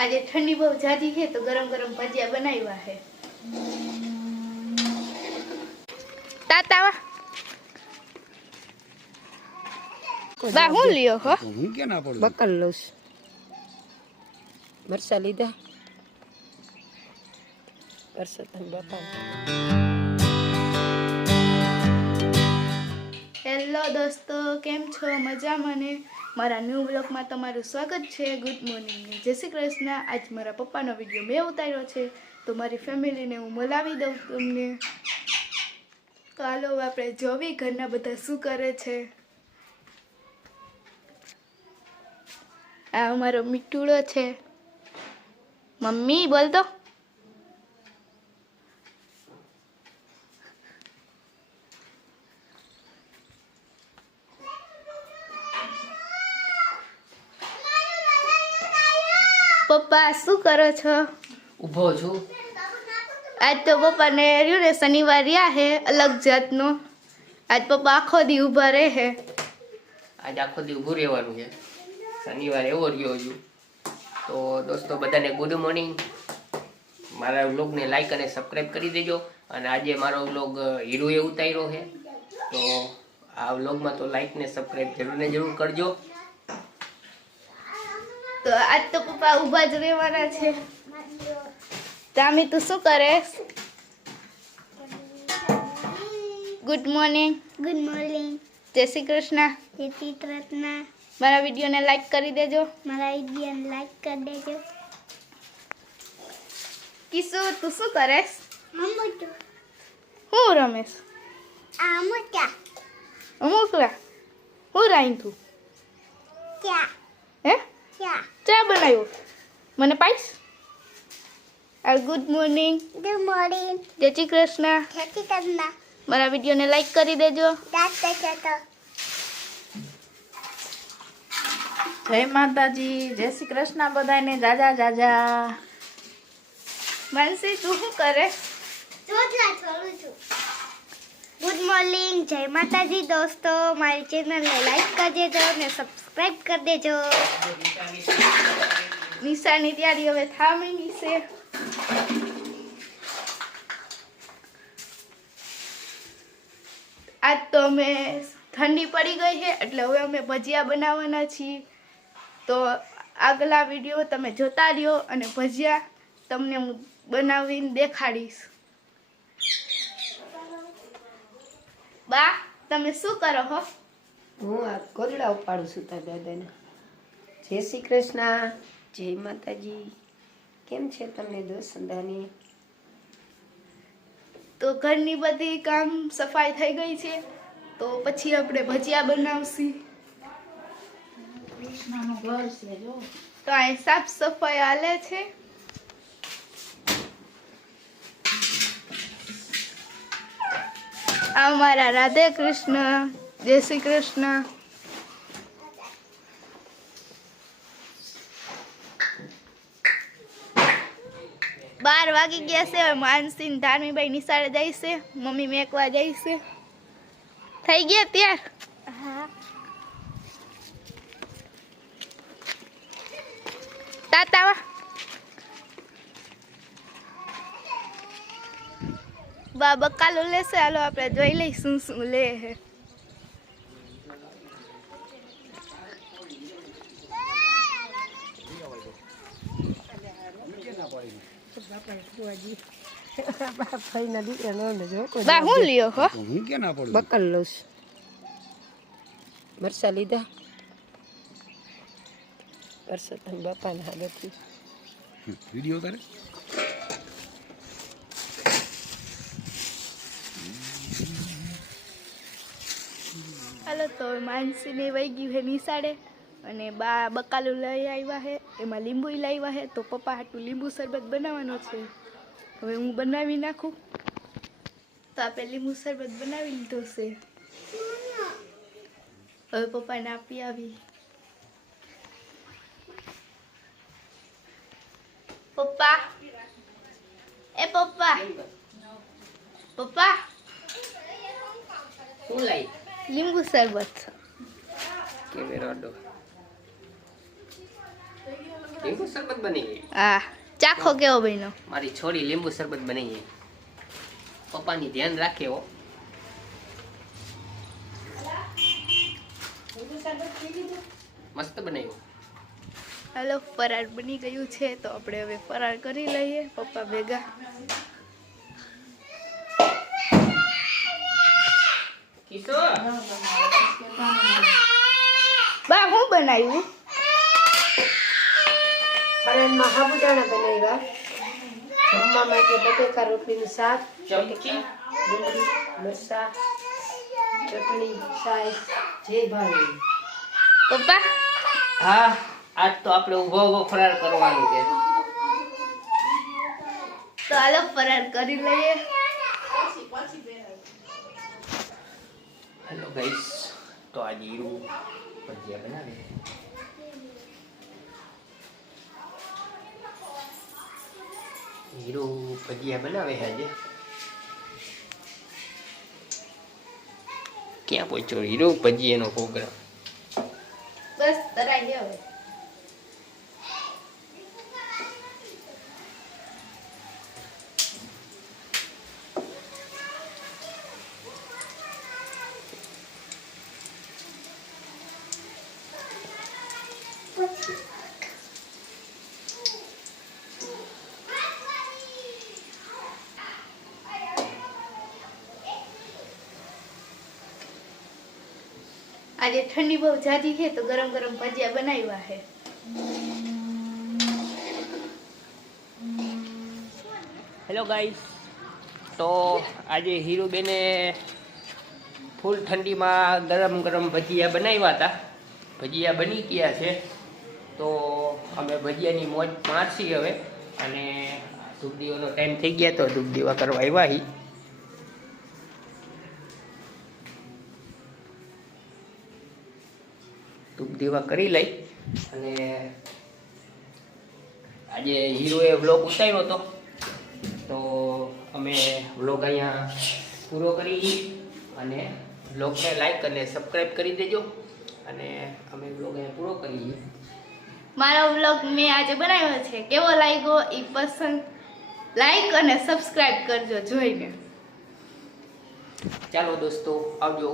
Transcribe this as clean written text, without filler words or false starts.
આજે ठंडी बहुत ज्यादा है तो गरम गरम भजिया बनाया है। ताता बा हूँ लियो हो हूँ क्या ना पड़ू बकल लो मरसा लीधा मरसा तन बापा। हेलो दोस्तों केम छो मजा मने मारा न्यू ब्लॉग में तमारू स्वागत है। गुड मॉर्निंग जय श्री कृष्ण। आज मारा पप्पा नो विडियो मैं उतार्यो छे तो मारी फैमिली ने हूँ मलावी दऊं तमने। तो हालो आपणे जोवी घरना बधा शुं करे छे। आ अमारो मीठुड़ो छे। मम्मी बोल दो। पप्पा शू करो छो? ऊभो छू। आज तो पप्पा ने रह्यो ने शनिवार रिया है अलग जातनो। आज पप्पा आखो दी उभा रहे है। आज आखो दी ऊभું રહેવાનું છે શનિવાર એવો રહ્યો છું। તો દોસ્તો બધાને ગુડ મોર્નિંગ। મારા વ્લોગને લાઈક અને સબસ્ક્રાઇબ કરી દેજો। અને આજે મારો વ્લોગ હીરોએ ઉતાર્યો છે તો આ વ્લોગમાં તો લાઈક ને સબસ્ક્રાઇબ જરૂર ને જરૂર કરજો। तो आज तो पप्पा उभा ज રહેવાના છે। તામી તું શું કરે? Good morning. गुड मॉर्निंग જય શ્રી કૃષ્ણ। जय श्री कृष्ण। મારા વિડિયોને લાઈક કરી દેજો। मारा वीडियो लाइक कर देजो। કિસુ તું શું કરે? हम तो હું રમેશ? आम क्या અમુકલા હું રાઈન તું क्या હે क्या ચા બનાવ્યો મને પાઈશ? આ ગુડ મોર્નિંગ गुड मॉर्निंग જય શ્રી કૃષ્ણ। जय श्री कृष्ण। મારા વિડિયોને લાઈક કરી દેજો। दांत कैसे જય માતાજી જય શ્રી કૃષ્ણ બધાને જાજા જાજા। માનસી તું શું કરે? ચોટલા છોડું છું। गुड मॉर्निंग जय माता जी दोस्तों। हमारी चैनल ने लाइक कर देजो ने सब्सक्राइब कर देजो। નિશાની તૈયારી હવે થા માંડી છે। આજ તો અમે ઠંડી પડી ગઈ છે એટલે હવે અમે ભજીયા બનાવવાના છીએ। તો આગલા વિડીયો તમે જોતા રહ્યો અને ભજીયા તમને હું બનાવીને દેખાડીશ। બા તમે શું કરો હો? હું આ કોરડા ઉપાડું છું તાર દાદાને। જય શ્રી કૃષ્ણ જય માતાજી। કેમ છે તમને દોસ્તદાની? તો ઘરની બધી કામ સફાઈ થઈ ગઈ છે તો પછી આપણે ભજીયા બનાવશી। કૃષ્ણનું ઘર છે જો। તો અહીં સાફ સફાઈ હાલે છે। આ અમારા રાધે કૃષ્ણ જય શ્રી કૃષ્ણ। 12 વાગી ગયા છે। હવે માનસી ને ધાર્મીભાઈ નિશાળે જાય છે, મમ્મી મેકવા જાય છે। થઈ ગયા ત્યાર? हाँ તાતા બા બકાલું લેશે। હાલો આપણે જોઈ લઈ શું શું લે હે। ભાઈના દીકરાનો ને જો કોઈ બા હું લ્યો હો? हूँ क्या ना पड़ू બકલ લો મરસા લીધા મરસા તન બાપાના હાથેથી। वीडियो उतारे હાલો તો માનસી ને વહી ગયું હે નિશાળે અને બા બકાલું લઈ આવ્યા હે, એમાં લીંબુ લાવ્યા હે તો પપ્પા હાટું લીંબુ શરબત બનાવવાનો છે। હવે હું બનાવી નાખું। તો આપણે લીંબુ શરબત બનાવી લીધો છે। હવે પપ્પાને આપી આવી। પપ્પા એ પપ્પા પપ્પા શું લાઈ? લીંબુ શરબત। કેમેરો લીંબુ શરબત બની ગઈ. આ ચાખો કેવો બન્યો. મારી છોરી લીંબુ શરબત બની ગઈ. પપ્પાની ધ્યાન રાખે હો. મસ્ત બનાવ્યું. હાલો ફરાળ બની ગયું છે તો આપણે હવે ફરાળ કરી લઈએ પપ્પા ભેગા. કિશોર બા હું બનાવ્યું? ફરાળમાં સાબુદાણા બનાવ્યા, જમવા માટે બટેકા રોટલીનું શાક, ચમચી ડુંગળી, મરચાં, ચટણી, છાશ, જે ભાવે. પપ્પા હા આજ તો આપણે ઉભો ઉભો ફરાર કરવાનું છે. તો હાલો ફરાળ કરી લઈએ. હેલો ગાઈસ, તો આજે હીરો ભજીયા બનાવે. હીરો ભજીયા બનાવે છે આજે. ક્યાં પહોંચ્યો હીરો ભજીયાનો પ્રોગ્રામ? બસ તરાઈ ગયા હવે. આજે ઠંડી બહુ જાજી છે તો ગરમ ગરમ ભજીયા બનાવ્યા છે. હેલો ગાઈસ, તો આજે હીરુબેને ફૂલ ઠંડીમાં ગરમ ગરમ ભજીયા બનાવ્યા હતા. ભજીયા બની ગયા છે તો અમે ભજીયાની મોજ માણશી હવે. અને ધૂપ દીવાનો ટાઈમ થઈ ગયા તો ધૂપ દીવા કરવા આવ્યા હી. ધૂપ દીવા કરી લઈ અને આજે હીરોએ વ્લોગ ઉતાર્યો હતો તો અમે વ્લોગ અહીંયા પૂરો કરી અને વ્લોગને લાઈક અને સબસ્ક્રાઈબ કરી દેજો. અને અમે વ્લોગ અહીંયા પૂરો કરીએ. મારો વ્લોગ મેં આજે બનાવ્યો છે, કેવો લાગ્યો એ પસંદ લાઈક અને સબસ્ક્રાઇબ કરજો જોઈને. ચાલો દોસ્તો, આવજો.